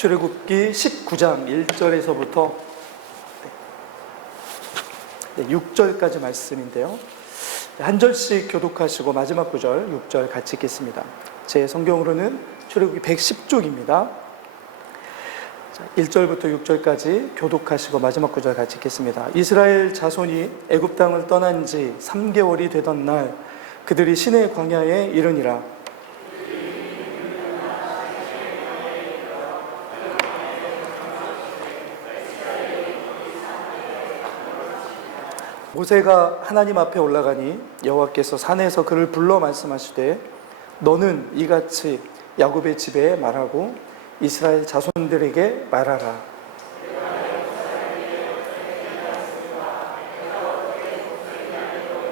출애굽기 19장 1절에서부터 6절까지 말씀인데요. 한 절씩 교독하시고 마지막 구절 6절 같이 읽겠습니다. 제 성경으로는 출애굽기 110쪽입니다. 1절부터 6절까지 교독하시고 마지막 구절 같이 읽겠습니다. 이스라엘 자손이 애굽 땅을 떠난 지 3개월이 되던 날 그들이 시내 광야에 이르니라. 모세가 하나님 앞에 올라가니 여호와께서 산에서 그를 불러 말씀하시되 너는 이같이 야곱의 집에 말하고 이스라엘 자손들에게 말하라.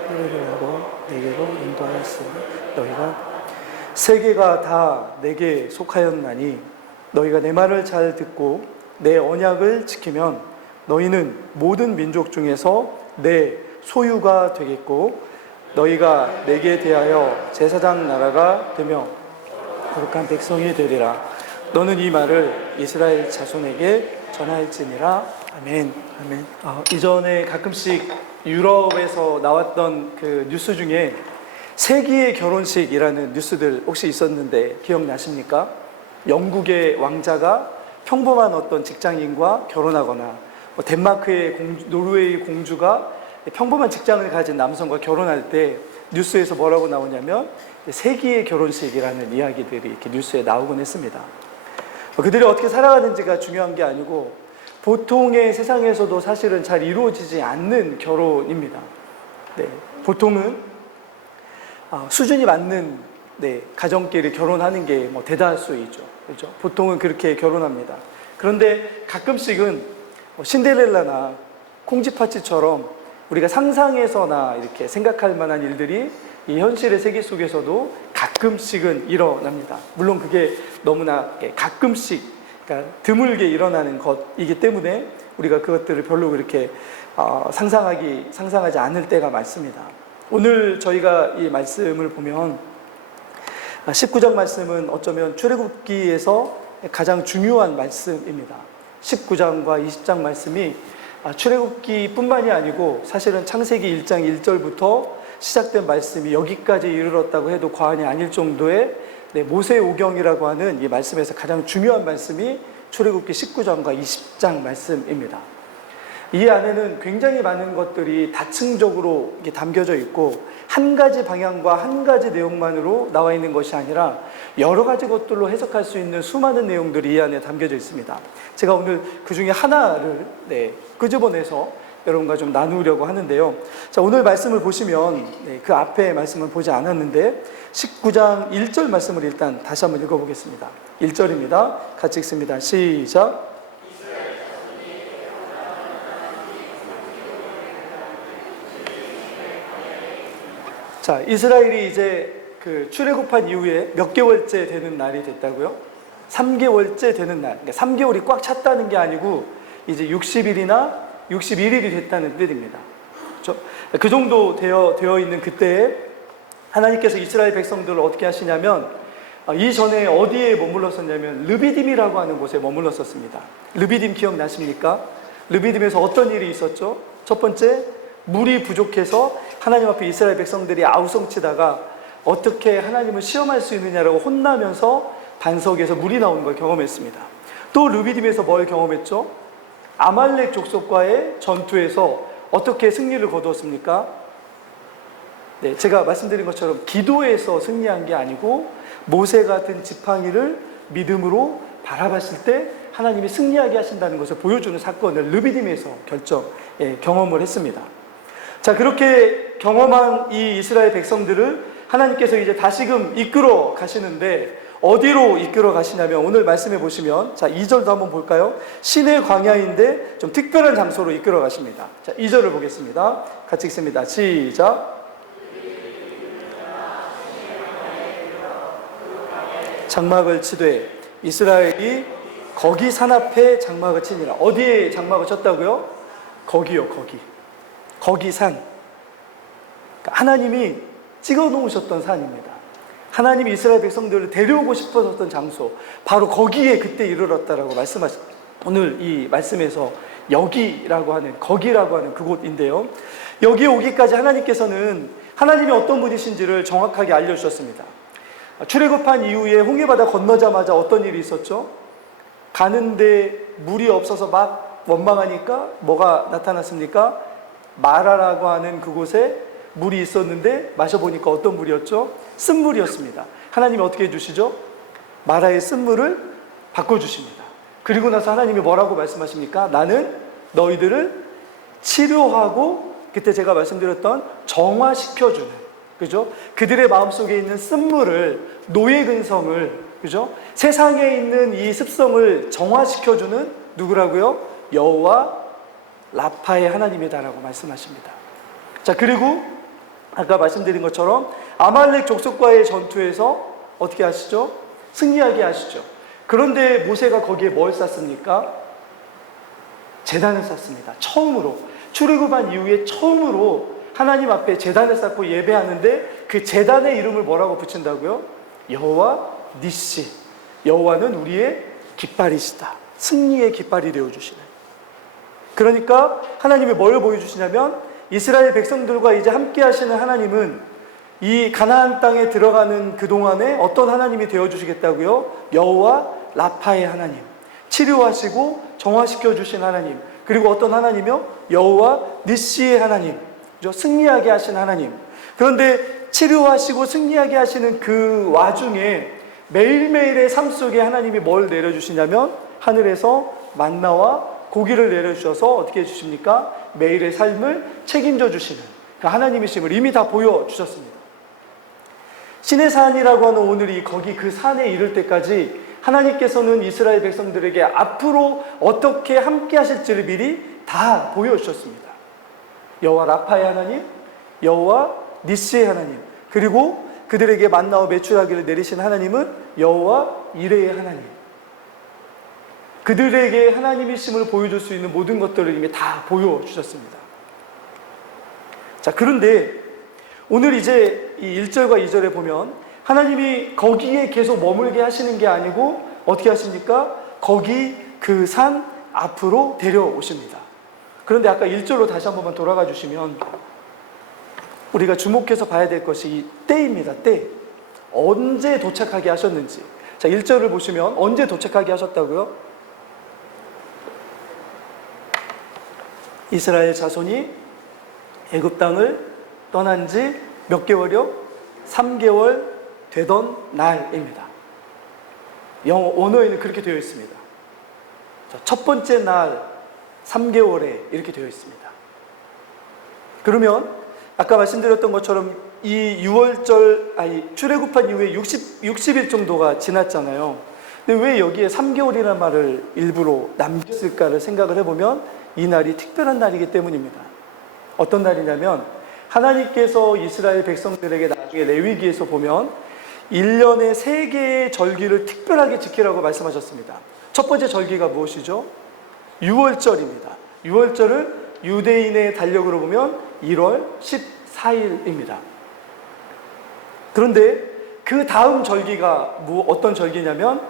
너희를 하고 내게로 인도하였으니 너희가 세계가 다 내게 속하였나니 너희가 내 말을 잘 듣고 내 언약을 지키면 너희는 모든 민족 중에서 내 소유가 되겠고 너희가 내게 대하여 제사장 나라가 되며 거룩한 백성이 되리라. 너는 이 말을 이스라엘 자손에게 전할지니라. 아멘. 아멘. 이전에 가끔씩 유럽에서 나왔던 그 뉴스 중에 세기의 결혼식이라는 뉴스들 혹시 있었는데 기억나십니까? 영국의 왕자가 평범한 어떤 직장인과 결혼하거나 덴마크의 노르웨이 공주가 평범한 직장을 가진 남성과 결혼할 때 뉴스에서 뭐라고 나오냐면 세기의 결혼식이라는 이야기들이 이렇게 뉴스에 나오곤 했습니다. 그들이 어떻게 살아가는지가 중요한 게 아니고 보통의 세상에서도 사실은 잘 이루어지지 않는 결혼입니다. 보통은 수준이 맞는 가정끼리 결혼하는 게 대다수이죠. 그렇죠? 보통은 그렇게 결혼합니다. 그런데 가끔씩은 신데렐라나 콩쥐팥쥐처럼 우리가 상상해서나 이렇게 생각할 만한 일들이 이 현실의 세계 속에서도 가끔씩은 일어납니다. 물론 그게 너무나 가끔씩, 그러니까 드물게 일어나는 것이기 때문에 우리가 그것들을 별로 그렇게 상상하지 않을 때가 많습니다. 오늘 저희가 이 말씀을 보면 19장 말씀은 어쩌면 출애굽기에서 가장 중요한 말씀입니다. 19장과 20장 말씀이 출애굽기뿐만이 아니고 사실은 창세기 1장 1절부터 시작된 말씀이 여기까지 이르렀다고 해도 과언이 아닐 정도의 모세 오경이라고 하는 이 말씀에서 가장 중요한 말씀이 출애굽기 19장과 20장 말씀입니다. 이 안에는 굉장히 많은 것들이 다층적으로 담겨져 있고 한 가지 방향과 한 가지 내용만으로 나와 있는 것이 아니라 여러 가지 것들로 해석할 수 있는 수많은 내용들이 이 안에 담겨져 있습니다. 제가 오늘 그 중에 하나를 끄집어내서 여러분과 좀 나누려고 하는데요. 자, 오늘 말씀을 보시면 그 앞에 말씀을 보지 않았는데 19장 1절 말씀을 일단 다시 한번 읽어보겠습니다. 1절입니다. 같이 읽습니다. 시작. 자, 이스라엘이 이제 그 출애굽한 이후에 몇 개월째 되는 날이 됐다고요? 3개월째 되는 날. 그러니까 3개월이 꽉 찼다는 게 아니고 이제 60일이나 61일이 됐다는 뜻입니다. 그렇죠? 그 정도 되어 있는 그때에 하나님께서 이스라엘 백성들을 어떻게 하시냐면 이전에 어디에 머물렀었냐면 르비딤이라고 하는 곳에 머물렀었습니다. 르비딤 기억나십니까? 르비딤에서 어떤 일이 있었죠? 첫 번째, 물이 부족해서 하나님 앞에 이스라엘 백성들이 아우성치다가 어떻게 하나님을 시험할 수 있느냐라고 혼나면서 반석에서 물이 나오는 걸 경험했습니다. 또 르비딤에서 뭘 경험했죠? 아말렉 족속과의 전투에서 어떻게 승리를 거두었습니까? 제가 말씀드린 것처럼 기도에서 승리한 게 아니고 모세가 든 지팡이를 믿음으로 바라봤을 때 하나님이 승리하게 하신다는 것을 보여주는 사건을 르비딤에서 경험을 했습니다. 자, 그렇게 경험한 이 이스라엘 백성들을 하나님께서 이제 다시금 이끌어 가시는데 어디로 이끌어 가시냐면 오늘 말씀해 보시면 자, 2절도 한번 볼까요? 시내 광야인데 좀 특별한 장소로 이끌어 가십니다. 자, 2절을 보겠습니다. 같이 읽습니다. 시작. 장막을 치되 이스라엘이 거기 산 앞에 장막을 치니라. 어디에 장막을 쳤다고요? 거기요, 거기. 거기 산. 그러니까 하나님이 찍어 놓으셨던 산입니다. 하나님이 이스라엘 백성들을 데려오고 싶어졌던 장소, 바로 거기에 그때 이르렀다라고 오늘 이 말씀에서 여기라고 하는, 거기라고 하는 그곳인데요. 여기에 오기까지 하나님께서는 하나님이 어떤 분이신지를 정확하게 알려주셨습니다. 출애굽한 이후에 홍해바다 건너자마자 어떤 일이 있었죠? 가는데 물이 없어서 막 원망하니까 뭐가 나타났습니까? 마라라고 하는 그곳에 물이 있었는데 마셔보니까 어떤 물이었죠? 쓴물이었습니다. 하나님이 어떻게 해주시죠? 마라의 쓴물을 바꿔주십니다. 그리고 나서 하나님이 뭐라고 말씀하십니까? 나는 너희들을 치료하고, 그때 제가 말씀드렸던 정화시켜주는, 그죠? 그들의 마음속에 있는 쓴물을, 노예 근성을, 그죠? 세상에 있는 이 습성을 정화시켜주는 누구라고요? 여호와 라파의 하나님이다라고 말씀하십니다. 자, 그리고 아까 말씀드린 것처럼 아말렉 족속과의 전투에서 어떻게 하시죠? 승리하게 하시죠. 그런데 모세가 거기에 뭘 쌓습니까? 제단을 쌓습니다. 처음으로, 출애굽한 이후에 처음으로 하나님 앞에 제단을 쌓고 예배하는데, 그 제단의 이름을 뭐라고 붙인다고요? 여호와 니시. 여호와는 우리의 깃발이시다. 승리의 깃발이 되어주시는. 그러니까 하나님이 뭘 보여주시냐면, 이스라엘 백성들과 이제 함께 하시는 하나님은 이 가나안 땅에 들어가는 그동안에 어떤 하나님이 되어주시겠다고요? 여호와 라파의 하나님, 치료하시고 정화시켜 주신 하나님, 그리고 어떤 하나님이요? 여호와 니시의 하나님, 승리하게 하신 하나님. 그런데 치료하시고 승리하게 하시는 그 와중에 매일매일의 삶 속에 하나님이 뭘 내려주시냐면, 하늘에서 만나와 고기를 내려주셔서 어떻게 해주십니까? 매일의 삶을 책임져 주시는 그 하나님이심을 이미 다 보여주셨습니다. 신의 산이라고 하는 오늘이, 거기 그 산에 이를 때까지 하나님께서는 이스라엘 백성들에게 앞으로 어떻게 함께 하실지를 미리 다 보여주셨습니다. 여호와 라파의 하나님, 여호와 니스의 하나님, 그리고 그들에게 만나와 메추라기를 내리신 하나님은 여호와 이레의 하나님. 그들에게 하나님이심을 보여줄 수 있는 모든 것들을 이미 다 보여주셨습니다. 자, 그런데 오늘 이제 이 1절과 2절에 보면 하나님이 거기에 계속 머물게 하시는 게 아니고 어떻게 하십니까? 거기 그 산 앞으로 데려오십니다. 그런데 아까 1절로 다시 한 번만 돌아가 주시면 우리가 주목해서 봐야 될 것이 이 때입니다. 때. 언제 도착하게 하셨는지. 자, 1절을 보시면 언제 도착하게 하셨다고요? 이스라엘 자손이 애굽 땅을 떠난 지 몇 개월이요? 3개월 되던 날입니다. 영어 원어에는 그렇게 되어 있습니다. 첫 번째 날 3개월에 이렇게 되어 있습니다. 그러면 아까 말씀드렸던 것처럼 이 6월절, 출애굽한 이후에 60일 정도가 지났잖아요. 근데 왜 여기에 3개월이라는 말을 일부러 남겼을까를 생각을 해보면 이 날이 특별한 날이기 때문입니다. 어떤 날이냐면 하나님께서 이스라엘 백성들에게 나중에 레위기에서 보면 1년에 3개의 절기를 특별하게 지키라고 말씀하셨습니다. 첫 번째 절기가 무엇이죠? 6월절입니다. 6월절을 유대인의 달력으로 보면 1월 14일입니다. 그런데 그 다음 절기가 어떤 절기냐면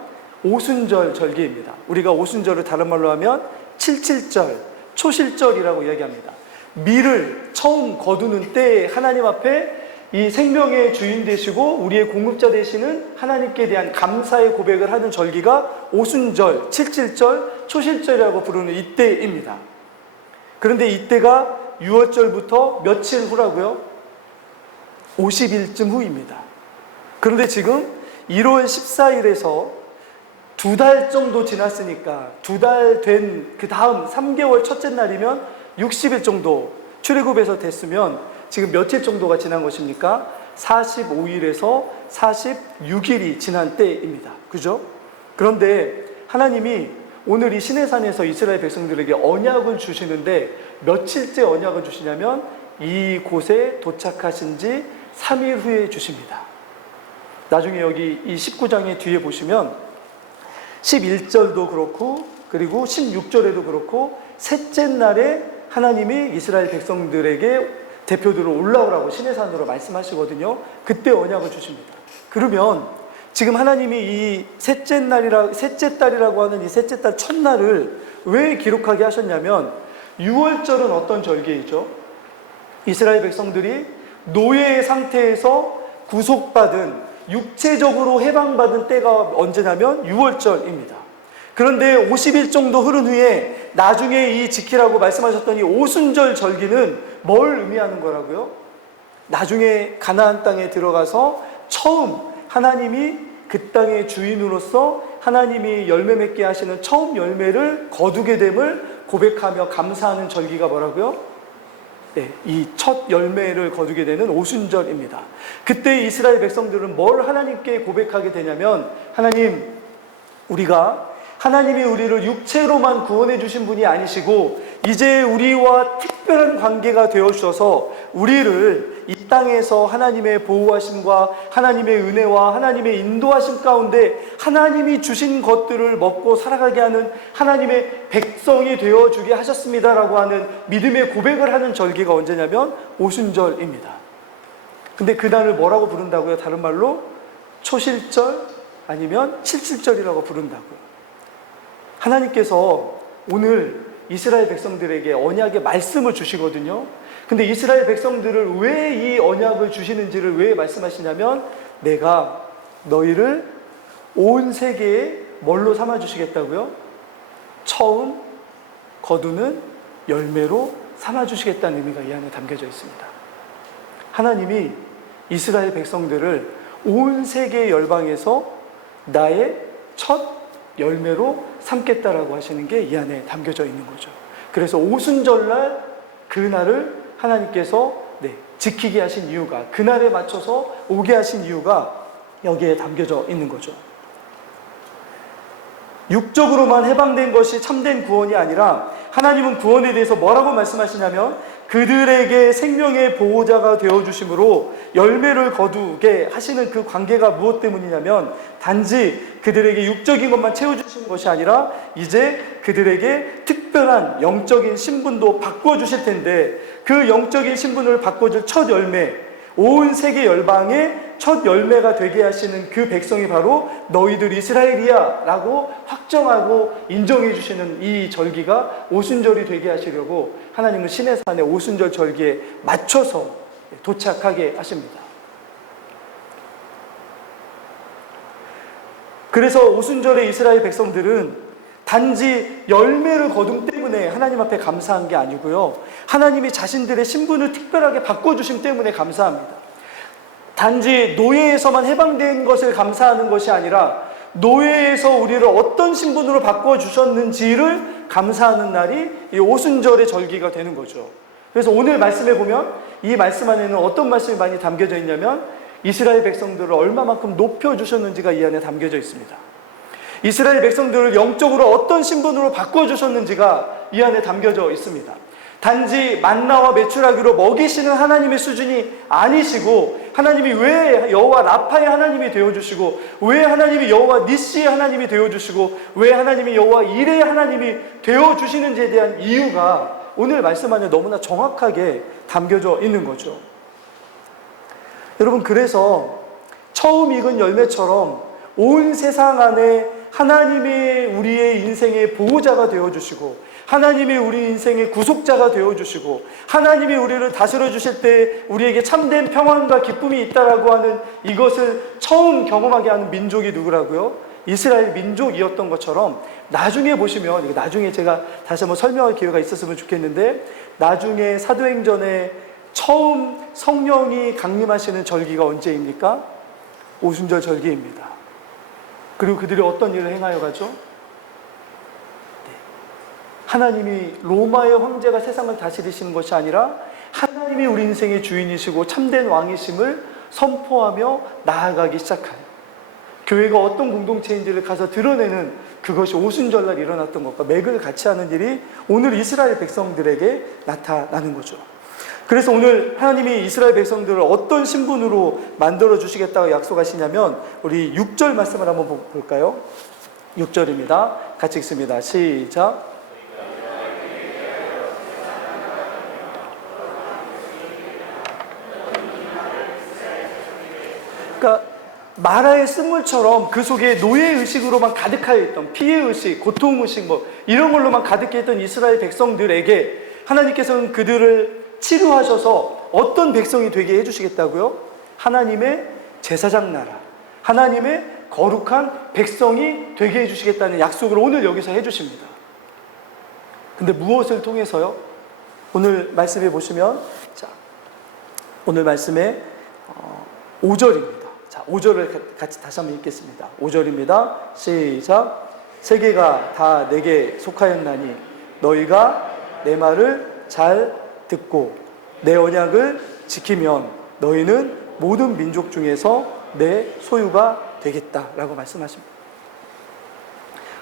오순절 절기입니다. 우리가 오순절을 다른 말로 하면 칠칠절, 초실절이라고 이야기합니다. 밀을 처음 거두는 때에 하나님 앞에 이 생명의 주인 되시고 우리의 공급자 되시는 하나님께 대한 감사의 고백을 하는 절기가 오순절, 칠칠절, 초실절이라고 부르는 이때입니다. 그런데 이때가 6월절부터 며칠 후라고요? 50일쯤 후입니다. 그런데 지금 1월 14일에서 2달 정도 지났으니까 2달 된 그 다음 3개월 첫째 날이면 60일 정도 출애굽에서 됐으면 지금 며칠 정도가 지난 것입니까? 45일에서 46일이 지난 때입니다. 그죠? 그런데 하나님이 오늘 이 시내산에서 이스라엘 백성들에게 언약을 주시는데 며칠째 언약을 주시냐면 이곳에 도착하신 지 3일 후에 주십니다. 나중에 여기 이 19장의 뒤에 보시면 11절도 그렇고 그리고 16절에도 그렇고 셋째 날에 하나님이 이스라엘 백성들에게 대표들을 올라오라고 시내산으로 말씀하시거든요. 그때 언약을 주십니다. 그러면 지금 하나님이 이 셋째 딸이라고 하는 이 셋째 딸 첫날을 왜 기록하게 하셨냐면 6월절은 어떤 절기이죠? 이스라엘 백성들이 노예의 상태에서 구속받은, 육체적으로 해방받은 때가 언제냐면 6월절입니다. 그런데 50일 정도 흐른 후에 나중에 이 지키라고 말씀하셨던 이 오순절 절기는 뭘 의미하는 거라고요? 나중에 가나안 땅에 들어가서 처음 하나님이 그 땅의 주인으로서 하나님이 열매 맺게 하시는 처음 열매를 거두게 됨을 고백하며 감사하는 절기가 뭐라고요? 네, 이 첫 열매를 거두게 되는 오순절입니다. 그때 이스라엘 백성들은 뭘 하나님께 고백하게 되냐면, 하나님, 하나님이 우리를 육체로만 구원해 주신 분이 아니시고 이제 우리와 특별한 관계가 되어 주셔서 우리를 이 땅에서 하나님의 보호하심과 하나님의 은혜와 하나님의 인도하심 가운데 하나님이 주신 것들을 먹고 살아가게 하는 하나님의 백성이 되어 주게 하셨습니다라고 하는 믿음의 고백을 하는 절기가 언제냐면 오순절입니다. 근데 그날을 뭐라고 부른다고요? 다른 말로 초실절 아니면 칠칠절이라고 부른다고요. 하나님께서 오늘 이스라엘 백성들에게 언약의 말씀을 주시거든요. 근데 이스라엘 백성들을 왜 이 언약을 주시는지를 왜 말씀하시냐면, 내가 너희를 온 세계에 뭘로 삼아 주시겠다고요? 처음 거두는 열매로 삼아 주시겠다는 의미가 이 안에 담겨져 있습니다. 하나님이 이스라엘 백성들을 온 세계 열방에서 나의 첫 열매로 삼겠다라고 하시는 게 이 안에 담겨져 있는 거죠. 그래서 오순절날 그날을 하나님께서 지키게 하신 이유가, 그날에 맞춰서 오게 하신 이유가 여기에 담겨져 있는 거죠. 육적으로만 해방된 것이 참된 구원이 아니라 하나님은 구원에 대해서 뭐라고 말씀하시냐면, 그들에게 생명의 보호자가 되어주심으로 열매를 거두게 하시는 그 관계가 무엇 때문이냐면, 단지 그들에게 육적인 것만 채워주시는 것이 아니라 이제 그들에게 특별한 영적인 신분도 바꿔주실 텐데, 그 영적인 신분을 바꿔줄 첫 열매, 온 세계 열방의 첫 열매가 되게 하시는 그 백성이 바로 너희들 이스라엘이야 라고 확정하고 인정해 주시는 이 절기가 오순절이 되게 하시려고 하나님은 시내산의 오순절 절기에 맞춰서 도착하게 하십니다. 그래서 오순절에 이스라엘 백성들은 단지 열매를 거둠 때문에 하나님 앞에 감사한 게 아니고요, 하나님이 자신들의 신분을 특별하게 바꿔주심 때문에 감사합니다. 단지 노예에서만 해방된 것을 감사하는 것이 아니라 노예에서 우리를 어떤 신분으로 바꿔주셨는지를 감사하는 날이 이 오순절의 절기가 되는 거죠. 그래서 오늘 말씀에 보면 이 말씀 안에는 어떤 말씀이 많이 담겨져 있냐면, 이스라엘 백성들을 얼마만큼 높여주셨는지가 이 안에 담겨져 있습니다. 이스라엘 백성들을 영적으로 어떤 신분으로 바꿔주셨는지가 이 안에 담겨져 있습니다. 단지 만나와 메추라기로 먹이시는 하나님의 수준이 아니시고, 하나님이 왜 여호와 라파의 하나님이 되어주시고, 왜 하나님이 여호와 니시의 하나님이 되어주시고, 왜 하나님이 여호와 이레의 하나님이 되어주시는지에 대한 이유가 오늘 말씀 안에 너무나 정확하게 담겨져 있는 거죠. 여러분, 그래서 처음 익은 열매처럼 온 세상 안에 하나님이 우리의 인생의 보호자가 되어주시고, 하나님이 우리 인생의 구속자가 되어주시고, 하나님이 우리를 다스려 주실 때 우리에게 참된 평안과 기쁨이 있다라고 하는 이것을 처음 경험하게 하는 민족이 누구라고요? 이스라엘 민족이었던 것처럼, 나중에 보시면, 나중에 제가 다시 한번 설명할 기회가 있었으면 좋겠는데, 나중에 사도행전에 처음 성령이 강림하시는 절기가 언제입니까? 오순절 절기입니다. 그리고 그들이 어떤 일을 행하여 가죠? 하나님이 로마의 황제가 세상을 다스리시는 것이 아니라 하나님이 우리 인생의 주인이시고 참된 왕이심을 선포하며 나아가기 시작하는, 교회가 어떤 공동체인지를 가서 드러내는, 그것이 오순절날 일어났던 것과 맥을 같이 하는 일이 오늘 이스라엘 백성들에게 나타나는 거죠. 그래서 오늘 하나님이 이스라엘 백성들을 어떤 신분으로 만들어 주시겠다고 약속하시냐면, 우리 6절 말씀을 한번 볼까요? 6절입니다. 같이 읽습니다. 시작. 그러니까 마라의 쓴물처럼 그 속에 노예의식으로만 가득하여 있던, 피해의식, 고통의식 이런 걸로만 가득해 있던 이스라엘 백성들에게 하나님께서는 그들을 치료하셔서 어떤 백성이 되게 해주시겠다고요? 하나님의 제사장 나라, 하나님의 거룩한 백성이 되게 해주시겠다는 약속을 오늘 여기서 해주십니다. 근데 무엇을 통해서요? 오늘 말씀에 보시면, 자, 오늘 말씀에 5절입니다. 자, 5절을 같이 다시 한번 읽겠습니다. 5절입니다. 시작. 세계가 다 내게 속하였나니 너희가 내 말을 잘 듣고 내 언약을 지키면 너희는 모든 민족 중에서 내 소유가 되겠다라고 말씀하십니다.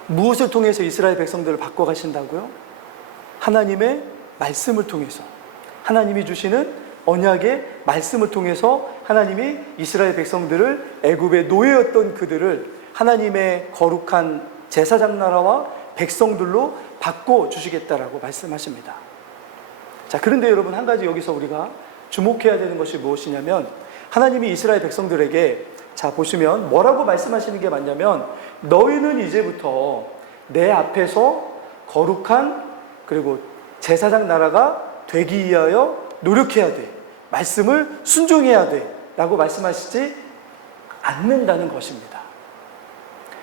무엇을 통해서 이스라엘 백성들을 바꿔가신다고요? 하나님의 말씀을 통해서, 하나님이 주시는 언약의 말씀을 통해서 하나님이 이스라엘 백성들을, 애굽의 노예였던 그들을 하나님의 거룩한 제사장 나라와 백성들로 바꿔주시겠다라고 말씀하십니다. 자, 그런데 여러분, 한 가지 여기서 우리가 주목해야 되는 것이 무엇이냐면, 하나님이 이스라엘 백성들에게, 자, 보시면 뭐라고 말씀하시는 게 맞냐면, 너희는 이제부터 내 앞에서 거룩한, 그리고 제사장 나라가 되기 위하여 노력해야 돼, 말씀을 순종해야 돼 라고 말씀하시지 않는다는 것입니다.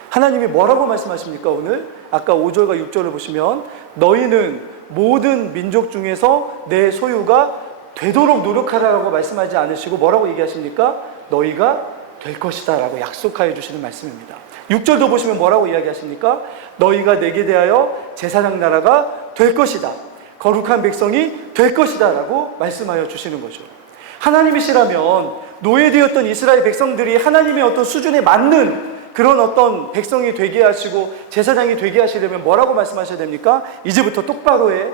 하나님이 뭐라고 말씀하십니까? 오늘 아까 5절과 6절을 보시면 너희는 모든 민족 중에서 내 소유가 되도록 노력하라고 말씀하지 않으시고 뭐라고 얘기하십니까? 너희가 될 것이다 라고 약속하여 주시는 말씀입니다. 6절도 보시면 뭐라고 이야기하십니까? 너희가 내게 대하여 제사장 나라가 될 것이다, 거룩한 백성이 될 것이다 라고 말씀하여 주시는 거죠. 하나님이시라면 노예되었던 이스라엘 백성들이 하나님의 어떤 수준에 맞는 그런 어떤 백성이 되게 하시고 제사장이 되게 하시려면 뭐라고 말씀하셔야 됩니까? 이제부터 똑바로 해,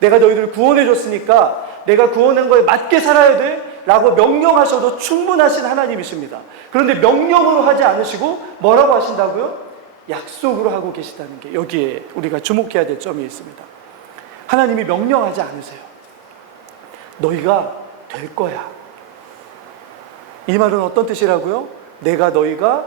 내가 너희들을 구원해 줬으니까 내가 구원한 거에 맞게 살아야 돼 라고 명령하셔도 충분하신 하나님이십니다. 그런데 명령으로 하지 않으시고 뭐라고 하신다고요? 약속으로 하고 계시다는 게 여기에 우리가 주목해야 될 점이 있습니다. 하나님이 명령하지 않으세요. 너희가 될 거야. 이 말은 어떤 뜻이라고요? 내가 너희가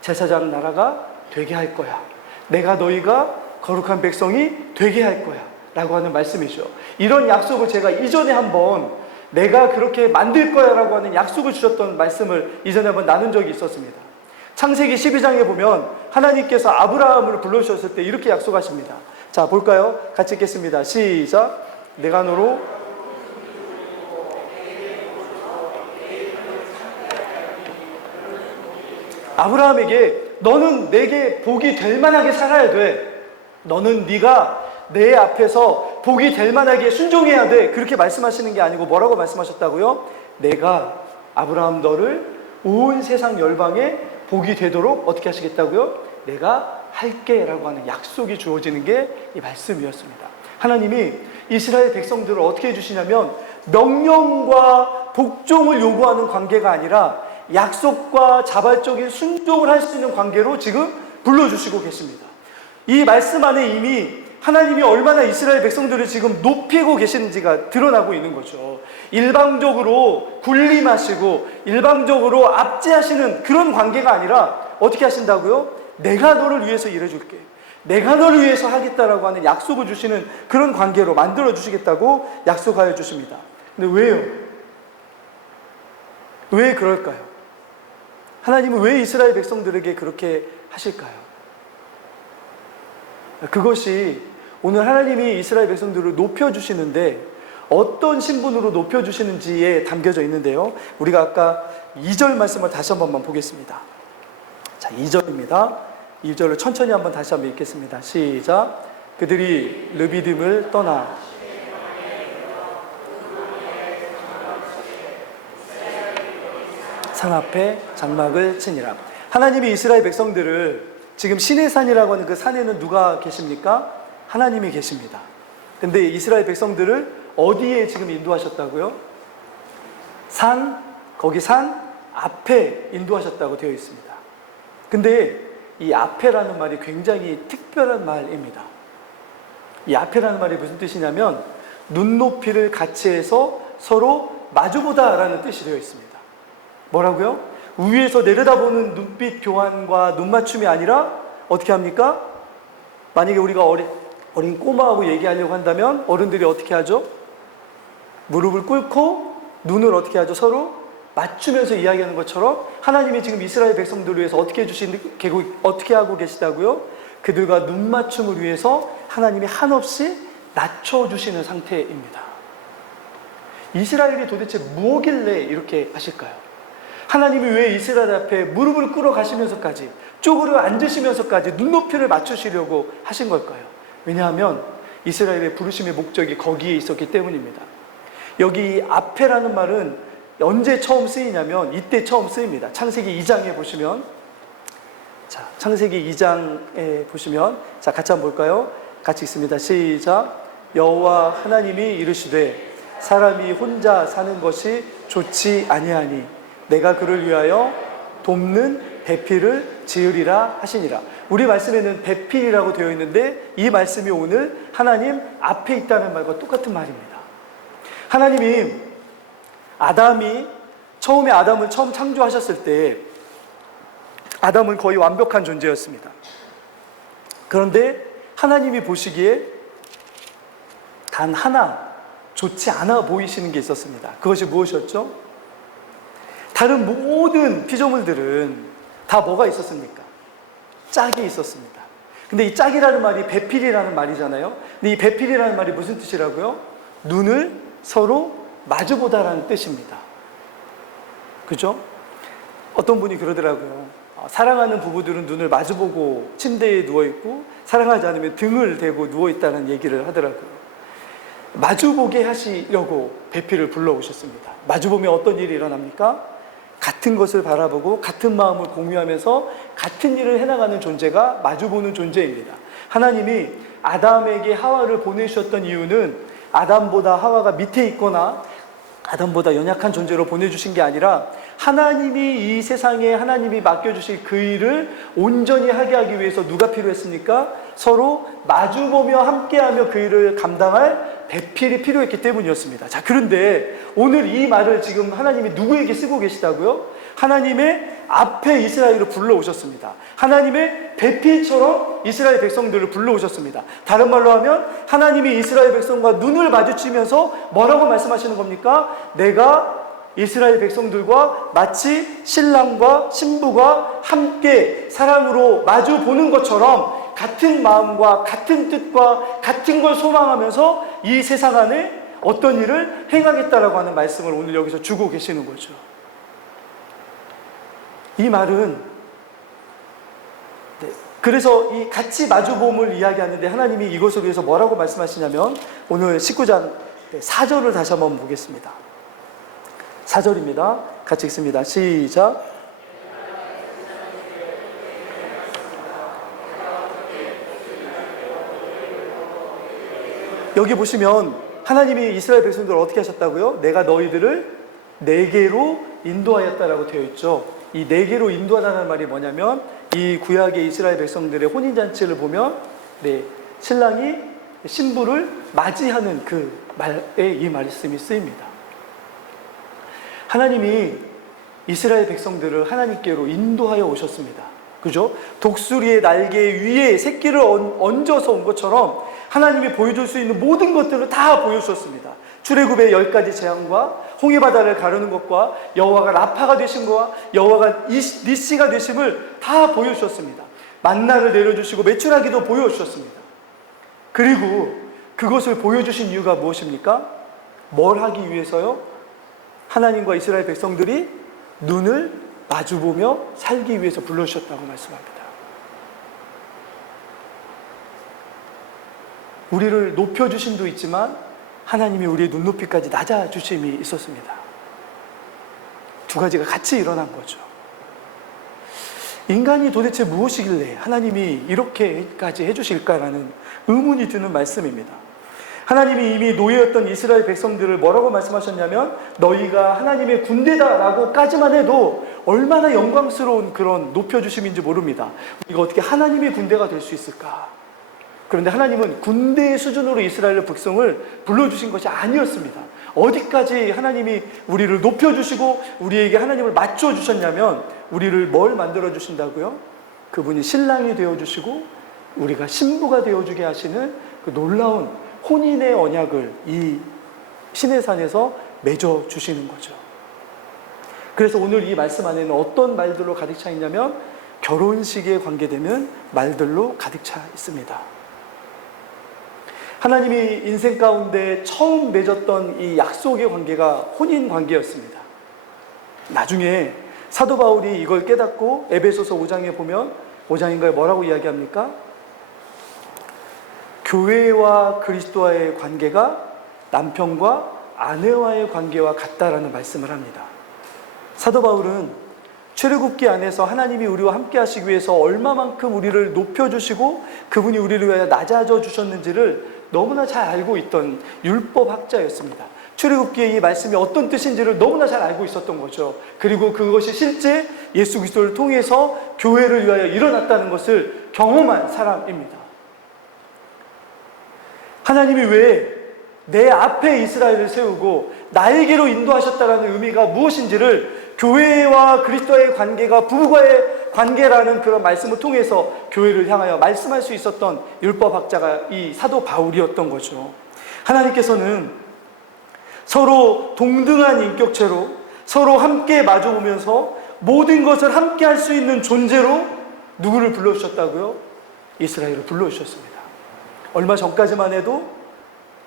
제사장 나라가 되게 할 거야, 내가 너희가 거룩한 백성이 되게 할 거야 라고 하는 말씀이죠. 이런 약속을 제가 이전에 한번 내가 그렇게 만들 거야 라고 하는 약속을 주셨던 말씀을 이전에 한번 나눈 적이 있었습니다. 창세기 12장에 보면 하나님께서 아브라함을 불러주셨을 때 이렇게 약속하십니다. 자, 볼까요? 같이 읽겠습니다. 시작. 내가 너로 아브라함에게 너는 내게 복이 될 만하게 살아야 돼, 너는 네가 내 앞에서 복이 될 만하게 순종해야 돼, 그렇게 말씀하시는 게 아니고 뭐라고 말씀하셨다고요? 내가 아브라함 너를 온 세상 열방에 복이 되도록 어떻게 하시겠다고요? 내가 할게 라고 하는 약속이 주어지는 게 이 말씀이었습니다. 하나님이 이스라엘 백성들을 어떻게 해주시냐면 명령과 복종을 요구하는 관계가 아니라 약속과 자발적인 순종을 할 수 있는 관계로 지금 불러주시고 계십니다. 이 말씀 안에 이미 하나님이 얼마나 이스라엘 백성들을 지금 높이고 계시는지가 드러나고 있는 거죠. 일방적으로 군림하시고 일방적으로 압제하시는 그런 관계가 아니라 어떻게 하신다고요? 내가 너를 위해서 일해줄게, 내가 너를 위해서 하겠다라고 하는 약속을 주시는 그런 관계로 만들어 주시겠다고 약속하여 주십니다. 근데 왜요? 왜 그럴까요? 하나님은 왜 이스라엘 백성들에게 그렇게 하실까요? 그것이 오늘 하나님이 이스라엘 백성들을 높여주시는데 어떤 신분으로 높여주시는지에 담겨져 있는데요. 우리가 아까 2절 말씀을 다시 한 번만 보겠습니다. 자, 2절입니다. 2절을 천천히 한번 다시 한번 읽겠습니다. 시작. 그들이 르비딤을 떠나 산 앞에 장막을 치니라. 하나님이 이스라엘 백성들을 지금 시내산이라고 하는 그 산에는 누가 계십니까? 하나님이 계십니다. 근데 이스라엘 백성들을 어디에 지금 인도하셨다고요? 거기 산 앞에 인도하셨다고 되어 있습니다. 근데 이 앞에라는 말이 굉장히 특별한 말입니다. 이 앞에라는 말이 무슨 뜻이냐면 눈높이를 같이 해서 서로 마주보다라는 뜻이 되어 있습니다. 뭐라고요? 위에서 내려다보는 눈빛 교환과 눈 맞춤이 아니라 어떻게 합니까? 만약에 우리가 어린 꼬마하고 얘기하려고 한다면 어른들이 어떻게 하죠? 무릎을 꿇고 눈을 어떻게 하죠? 서로 맞추면서 이야기하는 것처럼 하나님이 지금 이스라엘 백성들을 위해서 어떻게 하고 계시다고요? 그들과 눈 맞춤을 위해서 하나님이 한없이 낮춰주시는 상태입니다. 이스라엘이 도대체 무엇길래 이렇게 하실까요? 하나님이 왜 이스라엘 앞에 무릎을 꿇어 가시면서까지 쪼그려 앉으시면서까지 눈높이를 맞추시려고 하신 걸까요? 왜냐하면 이스라엘의 부르심의 목적이 거기에 있었기 때문입니다. 여기 앞에라는 말은 언제 처음 쓰이냐면 이때 처음 쓰입니다. 창세기 2장에 보시면, 자, 창세기 2장에 보시면, 자, 같이 한번 볼까요? 같이 읽습니다. 시작. 여호와 하나님이 이르시되 사람이 혼자 사는 것이 좋지 아니하니 내가 그를 위하여 돕는 배필을 지으리라 하시니라. 우리 말씀에는 배필이라고 되어 있는데 이 말씀이 오늘 하나님 앞에 있다는 말과 똑같은 말입니다. 하나님이 처음에 아담을 처음 창조하셨을 때 아담은 거의 완벽한 존재였습니다. 그런데 하나님이 보시기에 단 하나 좋지 않아 보이시는 게 있었습니다. 그것이 무엇이었죠? 다른 모든 피조물들은 다 뭐가 있었습니까? 짝이 있었습니다. 근데 이 짝이라는 말이 배필이라는 말이잖아요. 근데 이 배필이라는 말이 무슨 뜻이라고요? 눈을 서로 마주보다라는 뜻입니다. 그죠? 어떤 분이 그러더라고요. 사랑하는 부부들은 눈을 마주보고 침대에 누워있고 사랑하지 않으면 등을 대고 누워있다는 얘기를 하더라고요. 마주보게 하시려고 배필을 불러오셨습니다. 마주보면 어떤 일이 일어납니까? 같은 것을 바라보고 같은 마음을 공유하면서 같은 일을 해나가는 존재가 마주보는 존재입니다. 하나님이 아담에게 하와를 보내주셨던 이유는 아담보다 하와가 밑에 있거나 아담보다 연약한 존재로 보내주신 게 아니라 하나님이 이 세상에 하나님이 맡겨주실 그 일을 온전히 하게 하기 위해서 누가 필요했습니까? 서로 마주보며 함께하며 그 일을 감당할 배필이 필요했기 때문이었습니다. 자, 그런데 오늘 이 말을 지금 하나님이 누구에게 쓰고 계시다고요? 하나님의 앞에 이스라엘을 불러오셨습니다. 하나님의 배필처럼 이스라엘 백성들을 불러오셨습니다. 다른 말로 하면 하나님이 이스라엘 백성과 눈을 마주치면서 뭐라고 말씀하시는 겁니까? 내가 이스라엘 백성들과 마치 신랑과 신부가 함께 사랑으로 마주 보는 것처럼 같은 마음과 같은 뜻과 같은 걸 소망하면서 이 세상 안에 어떤 일을 행하겠다라고 하는 말씀을 오늘 여기서 주고 계시는 거죠. 이 말은 그래서 이 같이 마주봄을 이야기하는데 하나님이 이것을 위해서 뭐라고 말씀하시냐면 오늘 19장 4절을 다시 한번 보겠습니다. 4절입니다. 같이 읽습니다. 시작. 여기 보시면 하나님이 이스라엘 백성들을 어떻게 하셨다고요? 내가 너희들을 내게로 인도하였다라고 되어 있죠. 이 내게로 인도하다는 말이 뭐냐면 이 구약의 이스라엘 백성들의 혼인잔치를 보면 신랑이 신부를 맞이하는 그 말에 이 말씀이 쓰입니다. 하나님이 이스라엘 백성들을 하나님께로 인도하여 오셨습니다. 그죠? 독수리의 날개 위에 새끼를 얹어서 온 것처럼 하나님이 보여줄 수 있는 모든 것들을 다 보여주셨습니다. 출애굽의 10가지 재앙과 홍해바다를 가르는 것과 여호와가 라파가 되신 것과 여호와가 니시가 되심을 다 보여주셨습니다. 만나를 내려주시고 메추라기도 보여주셨습니다. 그리고 그것을 보여주신 이유가 무엇입니까? 뭘 하기 위해서요? 하나님과 이스라엘 백성들이 눈을 마주보며 살기 위해서 불러주셨다고 말씀합니다. 우리를 높여주심도 있지만 하나님이 우리의 눈높이까지 낮아주심이 있었습니다. 두 가지가 같이 일어난 거죠. 인간이 도대체 무엇이길래 하나님이 이렇게까지 해주실까라는 의문이 드는 말씀입니다. 하나님이 이미 노예였던 이스라엘 백성들을 뭐라고 말씀하셨냐면 너희가 하나님의 군대다라고까지만 해도 얼마나 영광스러운 그런 높여주심인지 모릅니다. 우리가 어떻게 하나님의 군대가 될 수 있을까? 그런데 하나님은 군대 수준으로 이스라엘 백성을 불러주신 것이 아니었습니다. 어디까지 하나님이 우리를 높여주시고 우리에게 하나님을 맞춰주셨냐면 우리를 뭘 만들어주신다고요? 그분이 신랑이 되어주시고 우리가 신부가 되어주게 하시는 그 놀라운 혼인의 언약을 이 시내산에서 맺어주시는 거죠. 그래서 오늘 이 말씀 안에는 어떤 말들로 가득 차 있냐면 결혼식에 관계되는 말들로 가득 차 있습니다. 하나님이 인생 가운데 처음 맺었던 이 약속의 관계가 혼인 관계였습니다. 나중에 사도 바울이 이걸 깨닫고 에베소서 5장에 보면 5장인가요? 뭐라고 이야기합니까? 교회와 그리스도와의 관계가 남편과 아내와의 관계와 같다라는 말씀을 합니다. 사도 바울은 출애굽기 안에서 하나님이 우리와 함께 하시기 위해서 얼마만큼 우리를 높여주시고 그분이 우리를 위하여 낮아져 주셨는지를 너무나 잘 알고 있던 율법학자였습니다. 출애굽기의 이 말씀이 어떤 뜻인지를 너무나 잘 알고 있었던 거죠. 그리고 그것이 실제 예수 그리스도를 통해서 교회를 위하여 일어났다는 것을 경험한 사람입니다. 하나님이 왜 내 앞에 이스라엘을 세우고 나에게로 인도하셨다는 의미가 무엇인지를 교회와 그리스도의 관계가 부부와의 관계라는 그런 말씀을 통해서 교회를 향하여 말씀할 수 있었던 율법학자가 이 사도 바울이었던 거죠. 하나님께서는 서로 동등한 인격체로 서로 함께 마주보면서 모든 것을 함께 할 수 있는 존재로 누구를 불러주셨다고요? 이스라엘을 불러주셨습니다. 얼마 전까지만 해도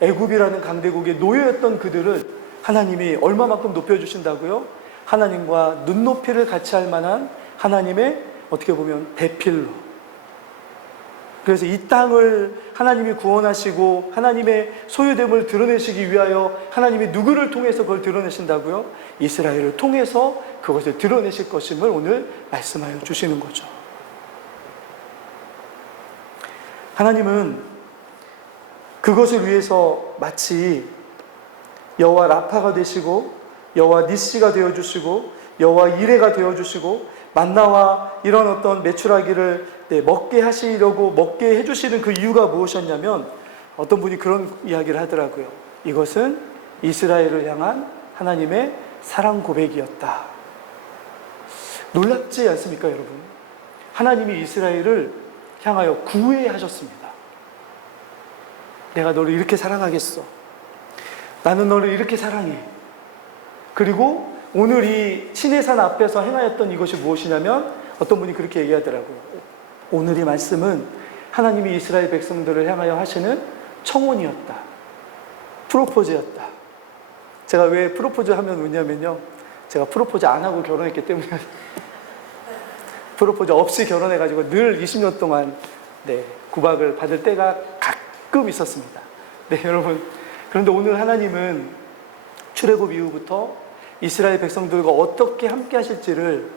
애굽이라는 강대국의 노예였던 그들을 하나님이 얼마만큼 높여주신다고요? 하나님과 눈높이를 같이 할 만한 하나님의 어떻게 보면 배필로. 그래서 이 땅을 하나님이 구원하시고 하나님의 소유됨을 드러내시기 위하여 하나님이 누구를 통해서 그걸 드러내신다고요? 이스라엘을 통해서 그것을 드러내실 것임을 오늘 말씀하여 주시는 거죠. 하나님은 그것을 위해서 마치 여호와 라파가 되시고 여호와 니시가 되어주시고 여호와 이레가 되어주시고 만나와 이런 어떤 메추라기를 먹게 하시려고 먹게 해주시는 그 이유가 무엇이었냐면 어떤 분이 그런 이야기를 하더라고요. 이것은 이스라엘을 향한 하나님의 사랑 고백이었다. 놀랍지 않습니까, 여러분? 하나님이 이스라엘을 향하여 구애하셨습니다. 내가 너를 이렇게 사랑하겠어. 나는 너를 이렇게 사랑해. 그리고 오늘 이 시내산 앞에서 행하였던 이것이 무엇이냐면 어떤 분이 그렇게 얘기하더라고요. 오늘 이 말씀은 하나님이 이스라엘 백성들을 향하여 하시는 청혼이었다. 프로포즈였다. 제가 왜 프로포즈 하면 웃냐면요. 제가 프로포즈 안 하고 결혼했기 때문에 프로포즈 없이 결혼해가지고 늘 20년 동안 구박을 받을 때가 가끔 있었습니다. 네, 여러분. 그런데 오늘 하나님은 출애굽 이후부터 이스라엘 백성들과 어떻게 함께 하실지를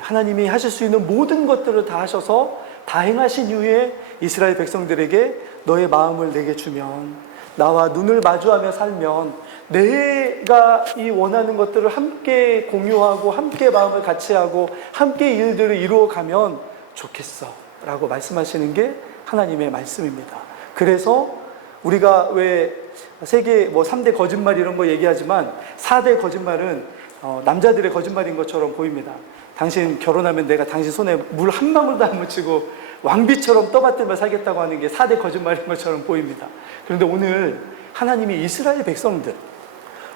하나님이 하실 수 있는 모든 것들을 다 하셔서 다 행하신 이후에 이스라엘 백성들에게 너의 마음을 내게 주면 나와 눈을 마주하며 살면 내가 이 원하는 것들을 함께 공유하고 함께 마음을 같이 하고 함께 일들을 이루어가면 좋겠어 라고 말씀하시는 게 하나님의 말씀입니다. 그래서 우리가 왜 세계 3대 거짓말 이런 거 얘기하지만 4대 거짓말은 남자들의 거짓말인 것처럼 보입니다. 당신 결혼하면 내가 당신 손에 물 한 방울도 안 묻히고 왕비처럼 떠받들며 살겠다고 하는 게 4대 거짓말인 것처럼 보입니다. 그런데 오늘 하나님이 이스라엘 백성들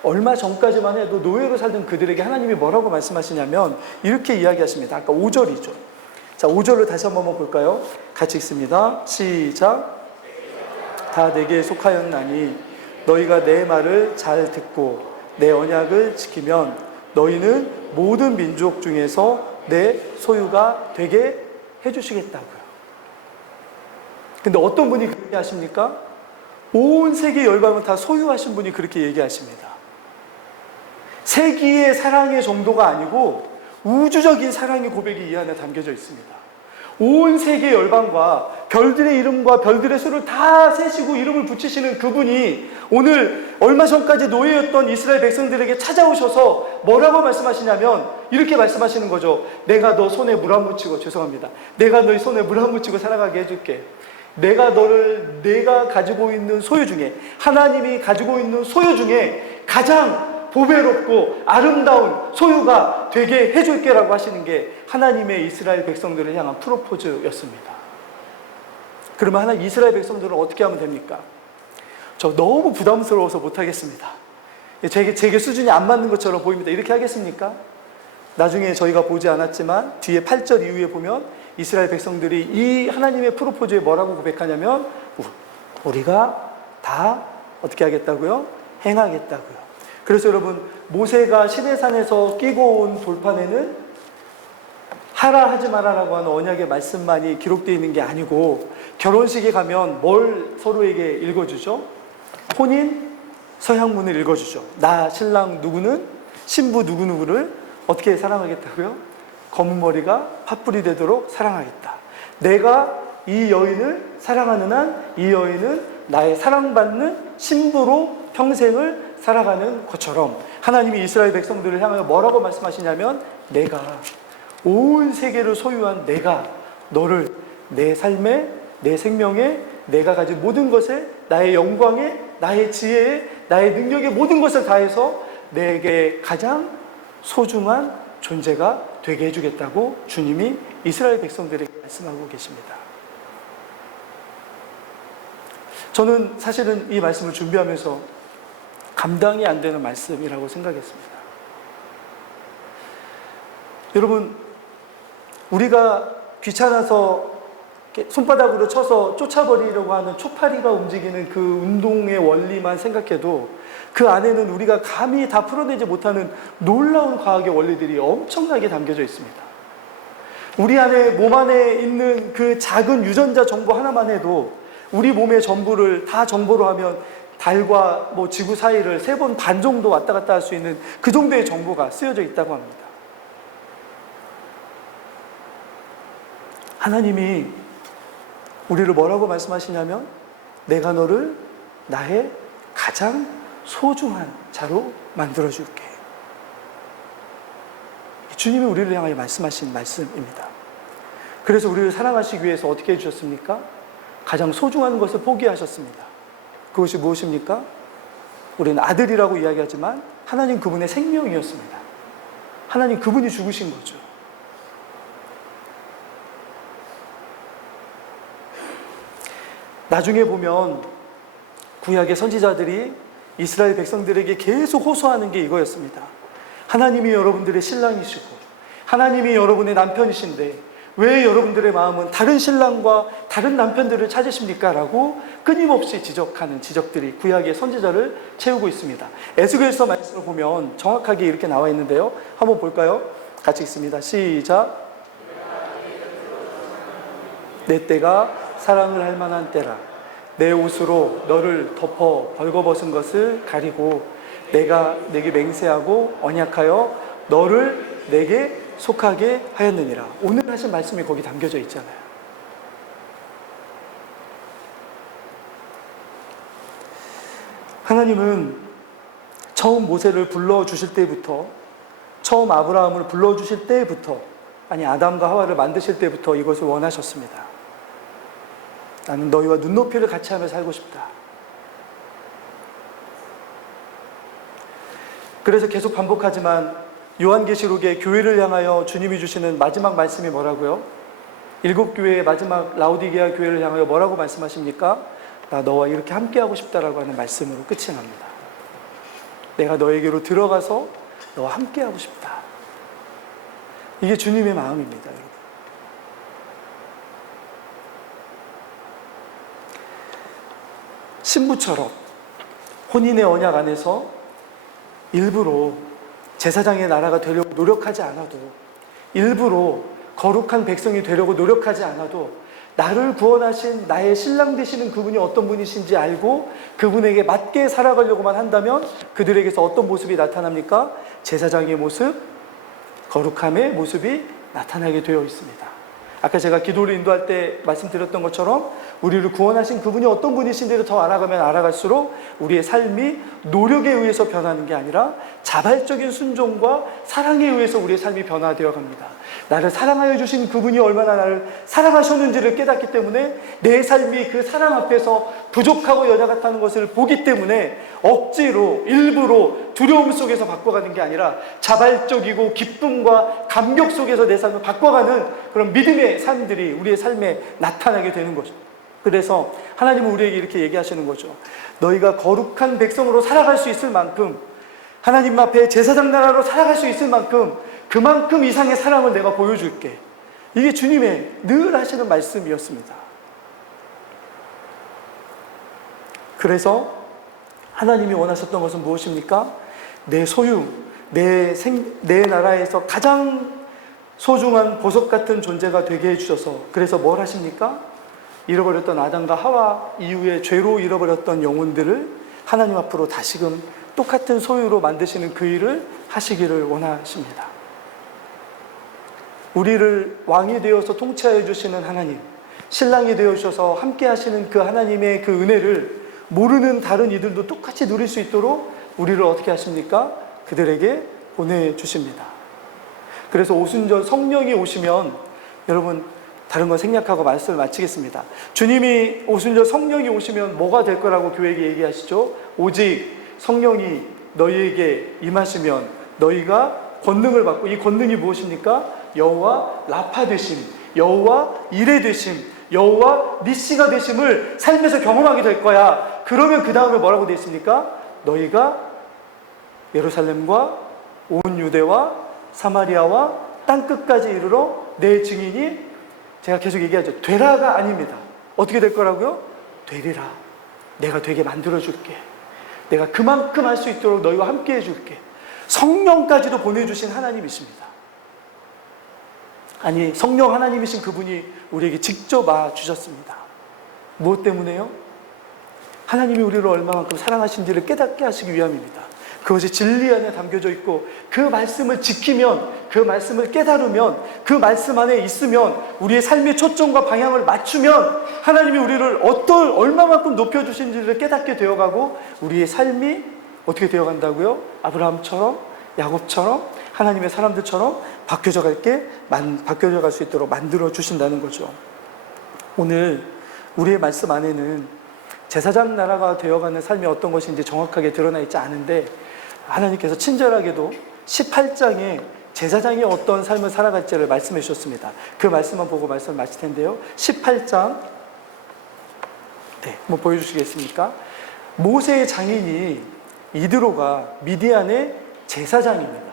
얼마 전까지만 해도 노예로 살던 그들에게 하나님이 뭐라고 말씀하시냐면 이렇게 이야기하십니다. 아까 5절이죠. 자, 5절을 다시 한번 볼까요? 같이 읽습니다. 시작. 다 내게 속하였나니 너희가 내 말을 잘 듣고 내 언약을 지키면 너희는 모든 민족 중에서 내 소유가 되게 해주시겠다고요. 근데 어떤 분이 그렇게 하십니까? 온 세계 열방을 다 소유하신 분이 그렇게 얘기하십니다. 세기의 사랑의 정도가 아니고 우주적인 사랑의 고백이 이 안에 담겨져 있습니다. 온 세계 열방과 별들의 이름과 별들의 수를 다 세시고 이름을 붙이시는 그분이 오늘 얼마 전까지 노예였던 이스라엘 백성들에게 찾아오셔서 뭐라고 말씀하시냐면 이렇게 말씀하시는 거죠. 내가 너 손에 물 안 묻히고, 죄송합니다. 내가 너희 손에 물 안 묻히고 살아가게 해줄게. 내가 가지고 있는 소유 중에, 하나님이 가지고 있는 소유 중에 가장 보배롭고 아름다운 소유가 되게 해줄게라고 하시는 게 하나님의 이스라엘 백성들을 향한 프로포즈였습니다. 그러면 이스라엘 백성들은 어떻게 하면 됩니까? 저 너무 부담스러워서 못하겠습니다. 제게 수준이 안 맞는 것처럼 보입니다. 이렇게 하겠습니까? 나중에 저희가 보지 않았지만 뒤에 8절 이후에 보면 이스라엘 백성들이 이 하나님의 프로포즈에 뭐라고 고백하냐면 우리가 다 어떻게 하겠다고요? 행하겠다고요. 그래서 여러분, 모세가 시내산에서 끼고 온 돌판에는 하라 하지 마라라고 하는 언약의 말씀만이 기록되어 있는 게 아니고, 결혼식에 가면 뭘 서로에게 읽어주죠? 혼인 서약문을 읽어주죠. 나 신랑 누구는 신부 누구누구를 어떻게 사랑하겠다고요? 검은 머리가 팥불이 되도록 사랑하겠다. 내가 이 여인을 사랑하는 한 이 여인은 나의 사랑받는 신부로 평생을 살아가는 것처럼, 하나님이 이스라엘 백성들을 향하여 뭐라고 말씀하시냐면, 내가 온 세계를 소유한 내가 너를 내 삶에, 내 생명에, 내가 가진 모든 것에, 나의 영광에, 나의 지혜에, 나의 능력에 모든 것을 다해서 내게 가장 소중한 존재가 되게 해주겠다고 주님이 이스라엘 백성들에게 말씀하고 계십니다. 저는 사실은 이 말씀을 준비하면서 감당이 안 되는 말씀이라고 생각했습니다. 여러분, 우리가 귀찮아서 손바닥으로 쳐서 쫓아버리려고 하는 초파리가 움직이는 그 운동의 원리만 생각해도 그 안에는 우리가 감히 다 풀어내지 못하는 놀라운 과학의 원리들이 엄청나게 담겨져 있습니다. 우리 안에, 몸 안에 있는 그 작은 유전자 정보 하나만 해도 우리 몸의 전부를 다 정보로 하면 달과 지구 사이를 3번 반 정도 왔다 갔다 할 수 있는 그 정도의 정보가 쓰여져 있다고 합니다. 하나님이 우리를 뭐라고 말씀하시냐면, 내가 너를 나의 가장 소중한 자로 만들어줄게. 주님이 우리를 향하여 말씀하신 말씀입니다. 그래서 우리를 사랑하시기 위해서 어떻게 해주셨습니까? 가장 소중한 것을 포기하셨습니다. 그것이 무엇입니까? 우리는 아들이라고 이야기하지만 하나님 그분의 생명이었습니다. 하나님 그분이 죽으신 거죠. 나중에 보면 구약의 선지자들이 이스라엘 백성들에게 계속 호소하는 게 이거였습니다. 하나님이 여러분들의 신랑이시고 하나님이 여러분의 남편이신데 왜 여러분들의 마음은 다른 신랑과 다른 남편들을 찾으십니까? 라고 끊임없이 지적하는 지적들이 구약의 선지자를 채우고 있습니다. 에스겔서 말씀을 보면 정확하게 이렇게 나와 있는데요. 한번 볼까요? 같이 읽습니다. 시작. 내 때가 사랑을 할 만한 때라. 내 옷으로 너를 덮어 벌거벗은 것을 가리고 내가 내게 맹세하고 언약하여 너를 내게 속하게 하였느니라. 오늘 하신 말씀이 거기 담겨져 있잖아요. 하나님은 처음 모세를 불러주실 때부터, 처음 아브라함을 불러주실 때부터, 아니 아담과 하와를 만드실 때부터 이것을 원하셨습니다. 나는 너희와 눈높이를 같이 하며 살고 싶다. 그래서 계속 반복하지만 요한계시록의 교회를 향하여 주님이 주시는 마지막 말씀이 뭐라고요? 7교회의 마지막 라오디게아 교회를 향하여 뭐라고 말씀하십니까? 나 너와 이렇게 함께하고 싶다라고 하는 말씀으로 끝이 납니다. 내가 너에게로 들어가서 너와 함께하고 싶다. 이게 주님의 마음입니다, 여러분. 신부처럼 혼인의 언약 안에서 일부러 제사장의 나라가 되려고 노력하지 않아도, 일부러 거룩한 백성이 되려고 노력하지 않아도 나를 구원하신 나의 신랑 되시는 그분이 어떤 분이신지 알고 그분에게 맞게 살아가려고만 한다면 그들에게서 어떤 모습이 나타납니까? 제사장의 모습, 거룩함의 모습이 나타나게 되어 있습니다. 아까 제가 기도를 인도할 때 말씀드렸던 것처럼 우리를 구원하신 그분이 어떤 분이신지를 더 알아가면 알아갈수록 우리의 삶이 노력에 의해서 변하는 게 아니라 자발적인 순종과 사랑에 의해서 우리의 삶이 변화되어 갑니다. 나를 사랑하여 주신 그분이 얼마나 나를 사랑하셨는지를 깨닫기 때문에 내 삶이 그 사랑 앞에서 부족하고 여자 같다는 것을 보기 때문에 억지로 일부러 두려움 속에서 바꿔가는 게 아니라 자발적이고 기쁨과 감격 속에서 내 삶을 바꿔가는 그런 믿음의 삶들이 우리의 삶에 나타나게 되는 거죠. 그래서 하나님은 우리에게 이렇게 얘기하시는 거죠. 너희가 거룩한 백성으로 살아갈 수 있을 만큼, 하나님 앞에 제사장 나라로 살아갈 수 있을 만큼 그만큼 이상의 사랑을 내가 보여줄게. 이게 주님의 늘 하시는 말씀이었습니다. 그래서 하나님이 원하셨던 것은 무엇입니까? 내 소유, 내 나라에서 가장 소중한 보석 같은 존재가 되게 해주셔서, 그래서 뭘 하십니까? 잃어버렸던 아담과 하와 이후에 죄로 잃어버렸던 영혼들을 하나님 앞으로 다시금 똑같은 소유로 만드시는 그 일을 하시기를 원하십니다. 우리를 왕이 되어서 통치하여 주시는 하나님, 신랑이 되어 주셔서 함께 하시는 그 하나님의 그 은혜를 모르는 다른 이들도 똑같이 누릴 수 있도록 우리를 어떻게 하십니까? 그들에게 보내주십니다. 그래서 오순절 성령이 오시면, 여러분 다른 거 생략하고 말씀을 마치겠습니다. 주님이 오순절 성령이 오시면 뭐가 될 거라고 교회에게 얘기하시죠? 오직 성령이 너희에게 임하시면 너희가 권능을 받고, 이 권능이 무엇입니까? 여호와 라파 되심, 여호와 이레 되심, 여호와 니시가 되심을 삶에서 경험하게 될 거야. 그러면 그 다음에 뭐라고 되어 있습니까? 너희가 예루살렘과 온 유대와 사마리아와 땅끝까지 이르러 내 증인이, 제가 계속 얘기하죠. 되라가 아닙니다. 어떻게 될 거라고요? 되리라. 내가 되게 만들어줄게. 내가 그만큼 할 수 있도록 너희와 함께 해줄게. 성령까지도 보내주신 하나님이십니다. 아니, 성령 하나님이신 그분이 우리에게 직접 와주셨습니다. 무엇 때문에요? 하나님이 우리를 얼마만큼 사랑하신지를 깨닫게 하시기 위함입니다. 그것이 진리 안에 담겨져 있고, 그 말씀을 지키면, 그 말씀을 깨달으면, 그 말씀 안에 있으면, 우리의 삶의 초점과 방향을 맞추면 하나님이 우리를 얼마만큼 높여주신지를 깨닫게 되어가고, 우리의 삶이 어떻게 되어간다고요? 아브라함처럼, 야곱처럼, 하나님의 사람들처럼 바뀌어져 갈 수 있도록 만들어 주신다는 거죠. 오늘 우리의 말씀 안에는 제사장 나라가 되어가는 삶이 어떤 것인지 정확하게 드러나 있지 않은데, 하나님께서 친절하게도 18장에 제사장이 어떤 삶을 살아갈지를 말씀해 주셨습니다. 그 말씀만 보고 말씀을 마칠 텐데요. 18장, 한번 보여주시겠습니까? 모세의 장인이 이드로가 미디안의 제사장입니다.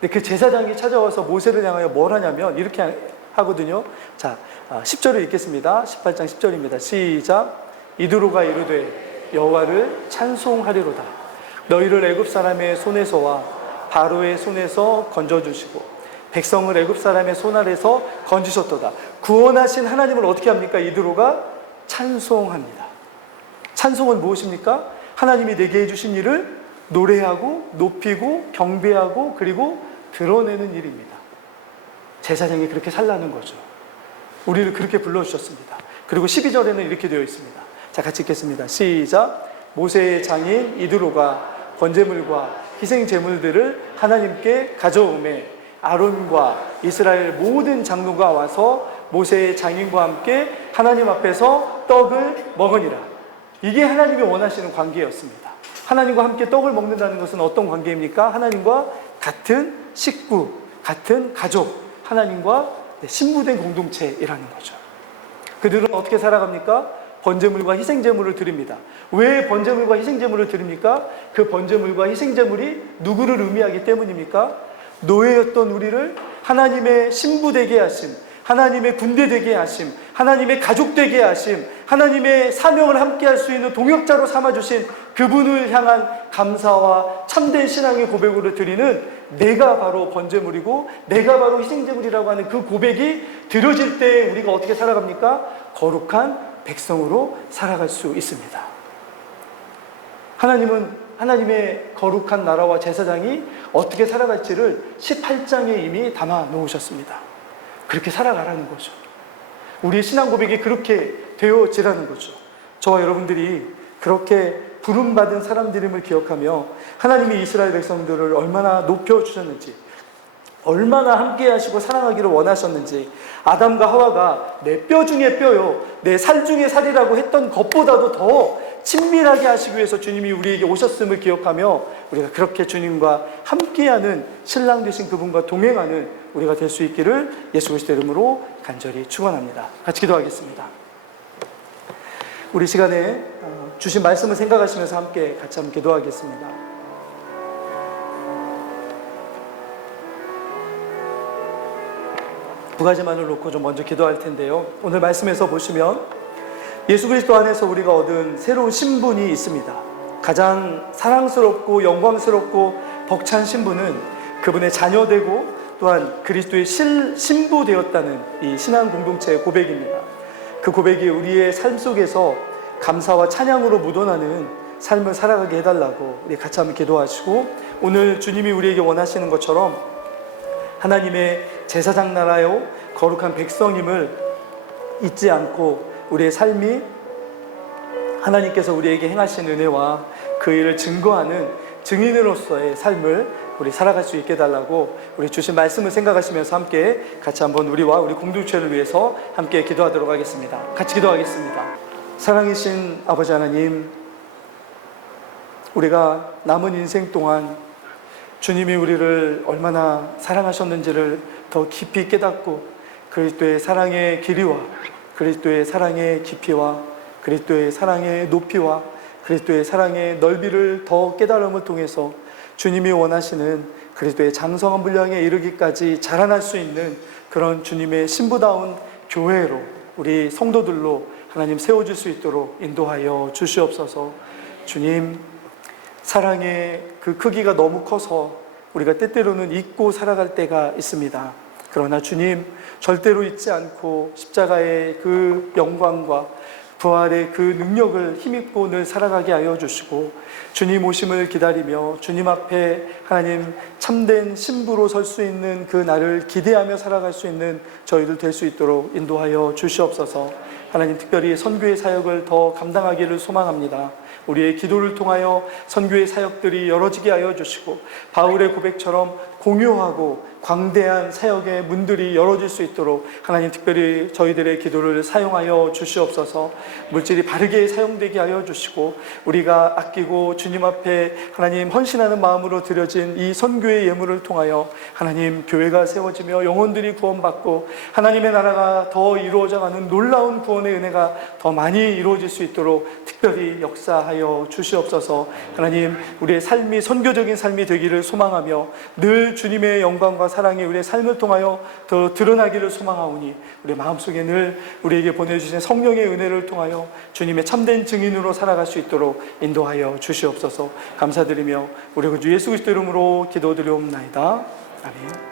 근데 그 제사장이 찾아와서 모세를 향하여 뭘 하냐면 이렇게 하거든요. 자, 10절을 읽겠습니다. 18장 10절입니다. 시작. 이드로가 이르되 여호와를 찬송하리로다. 너희를 애굽 사람의 손에서와 바로의 손에서 건져주시고 백성을 애굽 사람의 손 아래서 건지셨도다. 구원하신 하나님을 어떻게 합니까? 이드로가 찬송합니다. 찬송은 무엇입니까? 하나님이 내게 해주신 일을 노래하고 높이고 경배하고 그리고 드러내는 일입니다. 제사장이 그렇게 살라는 거죠. 우리를 그렇게 불러주셨습니다. 그리고 12절에는 이렇게 되어 있습니다. 자, 같이 읽겠습니다. 시작. 모세의 장인 이드로가 번제물과 희생 제물들을 하나님께 가져오매 아론과 이스라엘 모든 장로가 와서 모세의 장인과 함께 하나님 앞에서 떡을 먹으니라. 이게 하나님이 원하시는 관계였습니다. 하나님과 함께 떡을 먹는다는 것은 어떤 관계입니까? 하나님과 같은 식구, 같은 가족, 하나님과 신부된 공동체이라는 거죠. 그들은 어떻게 살아갑니까? 번제물과 희생제물을 드립니다. 왜 번제물과 희생제물을 드립니까? 그 번제물과 희생제물이 누구를 의미하기 때문입니까? 노예였던 우리를 하나님의 신부 되게 하심, 하나님의 군대 되게 하심, 하나님의 가족 되게 하심, 하나님의 사명을 함께 할 수 있는 동역자로 삼아주신 그분을 향한 감사와 참된 신앙의 고백으로 드리는, 내가 바로 번제물이고 내가 바로 희생제물이라고 하는 그 고백이 드려질 때 우리가 어떻게 살아갑니까? 거룩한 백성으로 살아갈 수 있습니다. 하나님은 하나님의 거룩한 나라와 제사장이 어떻게 살아갈지를 18장에 이미 담아 놓으셨습니다. 그렇게 살아가라는 거죠. 우리의 신앙 고백이 그렇게 되어지라는 거죠. 저와 여러분들이 그렇게 부름받은 사람들임을 기억하며 하나님이 이스라엘 백성들을 얼마나 높여주셨는지, 얼마나 함께 하시고 사랑하기를 원하셨는지, 아담과 하와가 내 뼈 중에 뼈요, 내 살 중에 살이라고 했던 것보다도 더 친밀하게 하시기 위해서 주님이 우리에게 오셨음을 기억하며 우리가 그렇게 주님과 함께하는 신랑 되신 그분과 동행하는 우리가 될 수 있기를 예수 그리스도의 이름으로 간절히 축원합니다. 같이 기도하겠습니다. 우리 시간에 주신 말씀을 생각하시면서 함께 같이 한번 기도하겠습니다. 두 가지만을 놓고 좀 먼저 기도할 텐데요. 오늘 말씀에서 보시면 예수 그리스도 안에서 우리가 얻은 새로운 신분이 있습니다. 가장 사랑스럽고 영광스럽고 벅찬 신분은 그분의 자녀되고 또한 그리스도의 신부 되었다는 이 신앙 공동체의 고백입니다. 그 고백이 우리의 삶 속에서 감사와 찬양으로 묻어나는 삶을 살아가게 해달라고 우리 같이 한번 기도하시고, 오늘 주님이 우리에게 원하시는 것처럼 하나님의 제사장 나라요 거룩한 백성임을 잊지 않고 우리의 삶이 하나님께서 우리에게 행하신 은혜와 그 일을 증거하는 증인으로서의 삶을 우리 살아갈 수 있게 해달라고 우리 주신 말씀을 생각하시면서 함께 같이 한번 우리와 우리 공동체를 위해서 함께 기도하도록 하겠습니다. 같이 기도하겠습니다. 사랑이신 아버지 하나님, 우리가 남은 인생 동안 주님이 우리를 얼마나 사랑하셨는지를 더 깊이 깨닫고 그리스도의 사랑의 길이와 그리스도의 사랑의 깊이와 그리스도의 사랑의 높이와 그리스도의 사랑의 넓이를 더 깨달음을 통해서 주님이 원하시는 그리스도의 장성한 분량에 이르기까지 자라날 수 있는 그런 주님의 신부다운 교회로 우리 성도들로 하나님 세워줄 수 있도록 인도하여 주시옵소서. 주님, 사랑의 그 크기가 너무 커서 우리가 때때로는 잊고 살아갈 때가 있습니다. 그러나 주님, 절대로 잊지 않고 십자가의 그 영광과 부활의 그 능력을 힘입고 늘 살아가게 하여 주시고, 주님 오심을 기다리며 주님 앞에 하나님 참된 신부로 설 수 있는 그 날을 기대하며 살아갈 수 있는 저희들 될 수 있도록 인도하여 주시옵소서. 하나님, 특별히 선교의 사역을 더 감당하기를 소망합니다. 우리의 기도를 통하여 선교의 사역들이 열어지게 하여 주시고, 바울의 고백처럼 공효하고 광대한 사역의 문들이 열어질 수 있도록 하나님 특별히 저희들의 기도를 사용하여 주시옵소서. 물질이 바르게 사용되게 하여 주시고, 우리가 아끼고 주님 앞에 하나님 헌신하는 마음으로 드려진 이 선교의 예물을 통하여 하나님 교회가 세워지며 영혼들이 구원받고 하나님의 나라가 더 이루어져가는 놀라운 구원의 은혜가 더 많이 이루어질 수 있도록 특별히 역사하여 주시옵소서. 하나님, 우리의 삶이 선교적인 삶이 되기를 소망하며 늘 주님의 영광과 사랑이 우리의 삶을 통하여 더 드러나기를 소망하오니, 우리 마음속에 늘 우리에게 보내주신 성령의 은혜를 통하여 주님의 참된 증인으로 살아갈 수 있도록 인도하여 주시옵소서. 감사드리며 우리 주 예수 그리스도 이름으로 기도드리옵나이다. 아멘.